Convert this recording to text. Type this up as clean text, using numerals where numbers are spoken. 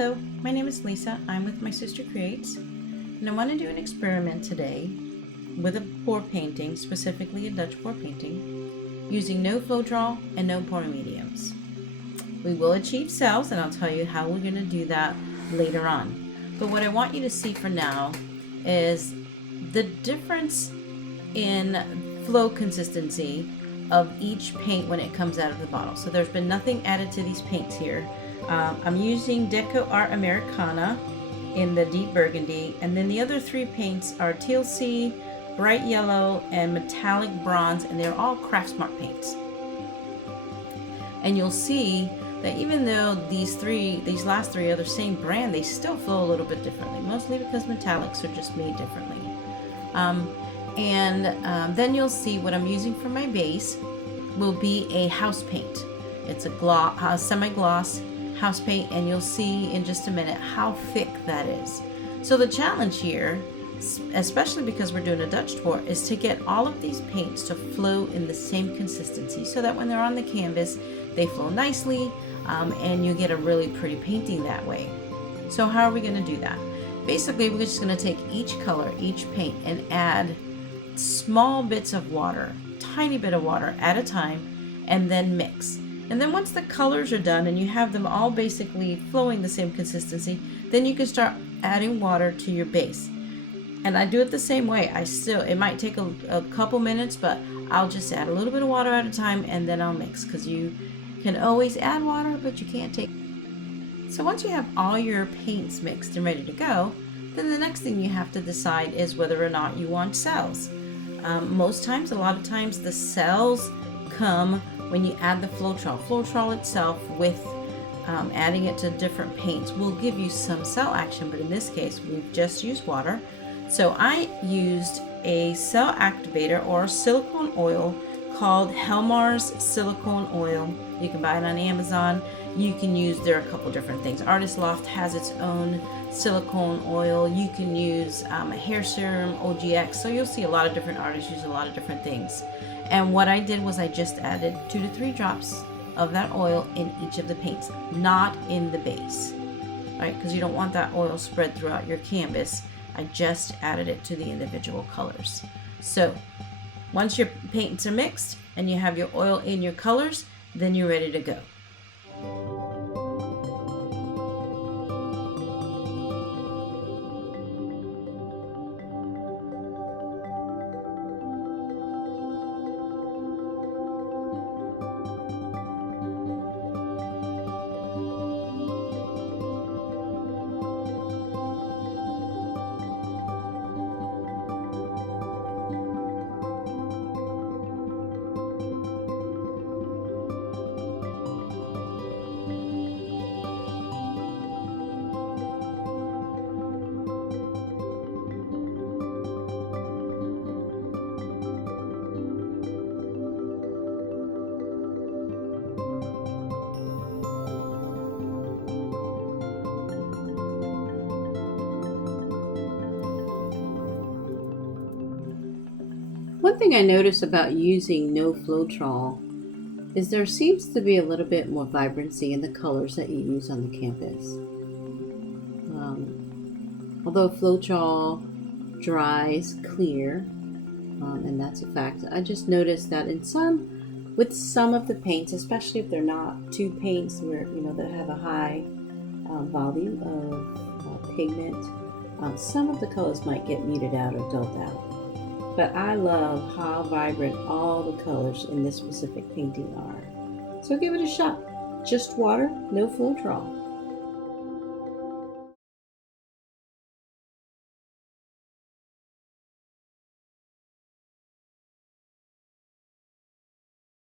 Hello, my name is Lisa. I'm with my sister Creates, and I want to do an experiment today with a pour painting, specifically a Dutch pour painting, using no Floetrol and no pouring mediums. We will achieve cells, and I'll tell you how we're going to do that later on. But what I want you to see for now is the difference in flow consistency of each paint when it comes out of the bottle. So there's been nothing added to these paints here. I'm using Deco Art Americana in the deep burgundy, and then the other three paints are TLC, bright yellow, and metallic bronze, and they're all Craftsmart paints. And you'll see that even though these last three are the same brand, they still flow a little bit differently, mostly because metallics are just made differently. Then you'll see what I'm using for my base will be a house paint. It's a semi-gloss house paint, and you'll see in just a minute how thick that is. So the challenge here, especially because we're doing a Dutch pour, is to get all of these paints to flow in the same consistency so that when they're on the canvas, they flow nicely, and you get a really pretty painting that way. So how are we going to do that? Basically, we're just going to take each color, each paint, and add small bits of water, tiny bit of water at a time, and then mix. And then once the colors are done and you have them all basically flowing the same consistency, then you can start adding water to your base. And I do it the same way. It might take a couple minutes, but I'll just add a little bit of water at a time, and then I'll mix, because you can always add water, but you can't take. So once you have all your paints mixed and ready to go, then the next thing you have to decide is whether or not you want cells. A lot of times the cells come when you add the Floetrol. Floetrol itself, with adding it to different paints, will give you some cell action, but in this case we've just used water. So I used a cell activator or silicone oil called Helmar's silicone oil. You can buy it on Amazon. You can use, there are a couple different things. Artist Loft has its own silicone oil. You can use a hair serum, OGX. So you'll see a lot of different artists use a lot of different things. And what I did was I just added 2 to 3 drops of that oil in each of the paints, not in the base, right? Because you don't want that oil spread throughout your canvas. I just added it to the individual colors. So once your paints are mixed and you have your oil in your colors, then you're ready to go. One thing I notice about using no Floetrol is there seems to be a little bit more vibrancy in the colors that you use on the canvas. Although Floetrol dries clear, and that's a fact, I just noticed that with some of the paints, especially if they're not two paints that have a high volume of pigment, some of the colors might get muted out or dulled out. But I love how vibrant all the colors in this specific painting are. So give it a shot. Just water, no Floetrol.